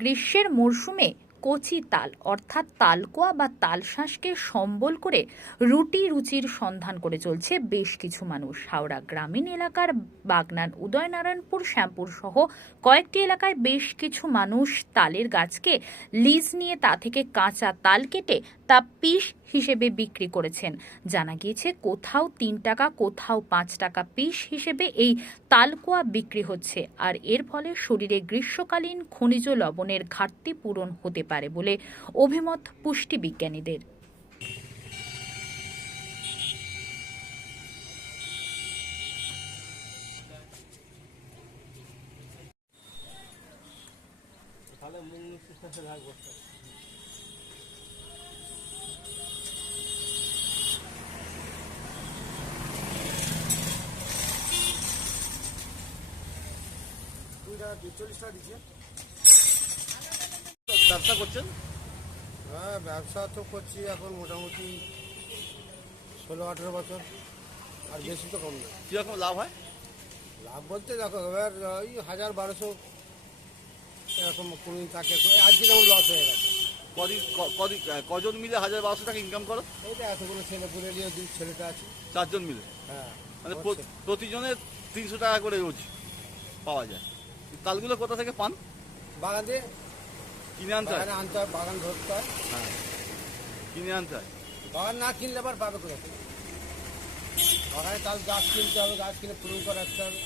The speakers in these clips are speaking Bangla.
গ্রীষ্মের মরশুমে কচি তাল, অর্থাৎ তালকোয়া বা তাল তালশাঁসকে সম্বল করে রুটি রুচির সন্ধান করে চলছে বেশ কিছু মানুষ। হাওড়া গ্রামীণ এলাকার বাগনান, উদয়নারায়ণপুর, শ্যামপুর সহ কয়েকটি এলাকায় বেশ কিছু মানুষ তালের গাছকে লিজ নিয়ে তা থেকে কাঁচা তাল কেটে তা পিস হিসেবে বিক্রি করেছেন। জানা গিয়েছে, কোথাও তিন টাকা, কোথাও পাঁচ টাকা পিস হিসেবে এই তালকোয়া বিক্রি হচ্ছে। আর এর ফলে শরীরে গ্রীষ্মকালীন খনিজ লবণের ঘাটতি পূরণ হতে পারে বলে অভিমত পুষ্টি পুষ্টিবিজ্ঞানীদের ব্যবসা করছেন? হ্যাঁ ব্যবসা তো করছি এখন মোটামুটি ষোলো আঠেরো বছর। আর বেশি তো কম না। কীরকম লাভ হয়? লাভ বলতে দেখো এবার ওই হাজার বারোশো এরকম কোনো থাকে। আজকে যেমন লস হয়ে গেছে। কদিন কজন মিলে হাজার বারোশো টাকা ইনকাম করো? এইটা এতগুলো ছেলে পুলে নিয়ে দুই ছেলেটা আছে। চারজন মিলে? হ্যাঁ মানে। প্রতিজনের তিনশো টাকা করে রোজ পাওয়া যায়। এই তালগুলো কোথা থেকে পান? বাগান দিয়ে। কিনে আনতে হয়? বাগানে আনতে হয় বাগান ধরতে হয়। হ্যাঁ। কিনে আনতে হয়? বাগান না কিনলে আবার পাবে করে বাগানে তাল গাছ কিনতে হবে গাছ কিনে পূরণ করে রাখতে হবে।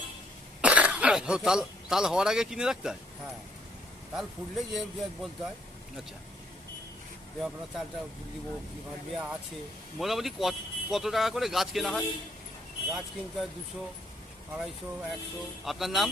তাল তাল হওয়ার আগে কিনে রাখতে হয়? হ্যাঁ। তাল ফুটলেই যে বলতে হয়। আচ্ছা। যে আপনার তালটা দিব কি বিয়ে আছে। মোটামুটি কত কত টাকা করে গাছ কেনা হয়? গাছ কিনতে হয় দুশো আড়াইশো একশো। আপনার নাম?